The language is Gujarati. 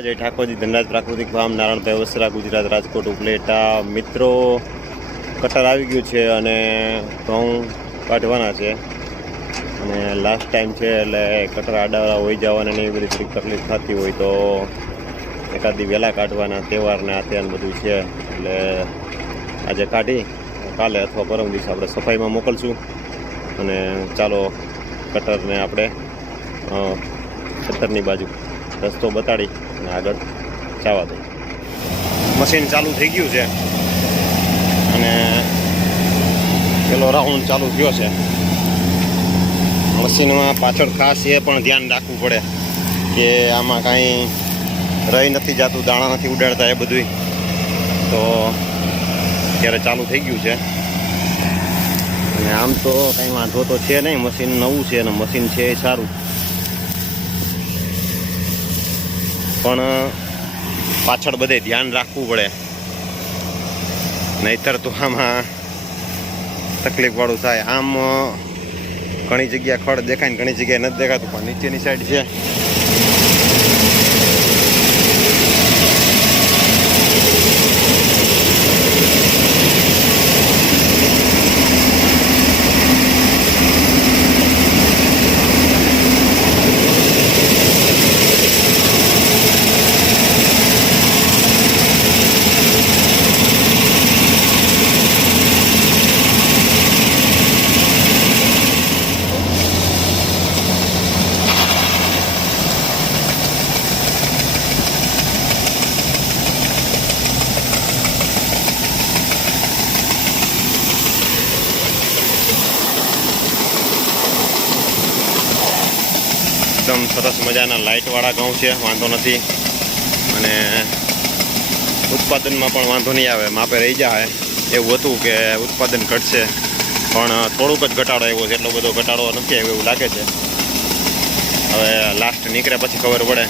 જય ઠાકોરજી ધનરાજ પ્રાકૃતિક ફાર્મ નારાયણભાઈ વસરા ગુજરાત રાજકોટ ઉપલેટા મિત્રો કટર આવી ગયું છે અને ઘઉં કાઢવાના છે અને લાસ્ટ ટાઈમ છે એટલે કટર આડાવાળા હોઈ જવાના ને એવી બધી થોડીક તકલીફ થતી હોય તો એકાદી વહેલા કાઢવાના તહેવારને આ ત્યાં બધું છે એટલે આજે કાઢી કાલે અથવા પરમ દિવસે આપણે સફાઈમાં મોકલશું અને ચાલો કટરને આપણે ખેતરની બાજુ રસ્તો બતાડી અને આગળ જવા દે. મશીન ચાલુ થઈ ગયું છે અને પેલો રાઉન્ડ ચાલુ થયો છે. મશીનમાં પાછળ ખાસ એ પણ ધ્યાન રાખવું પડે કે આમાં કાંઈ રહી નથી જતું, દાણા નથી ઉડાડતા એ બધું. તો ત્યારે ચાલુ થઈ ગયું છે અને આમ તો કંઈ વાંધો તો છે નહીં, મશીન નવું છે અને મશીન છે એ સારું, પણ પાછળ બધે ધ્યાન રાખવું પડે, નહીતર તો આમાં તકલીફવાળું થાય. આમ ઘણી જગ્યા ખડ દેખાય ને ઘણી જગ્યાએ નથી દેખાતું, પણ નીચેની સાઈડ છે એકદમ સરસ મજાના લાઇટવાળા ઘઉં છે, વાંધો નથી અને ઉત્પાદનમાં પણ વાંધો નહીં આવે, માપે રહી જાય. એવું હતું કે ઉત્પાદન ઘટશે પણ થોડુંક જ ઘટાડો આવ્યો છે, એટલો બધો ઘટાડો નથી આવ્યો એવું લાગે છે. હવે લાસ્ટ નીકળ્યા પછી ખબર પડે.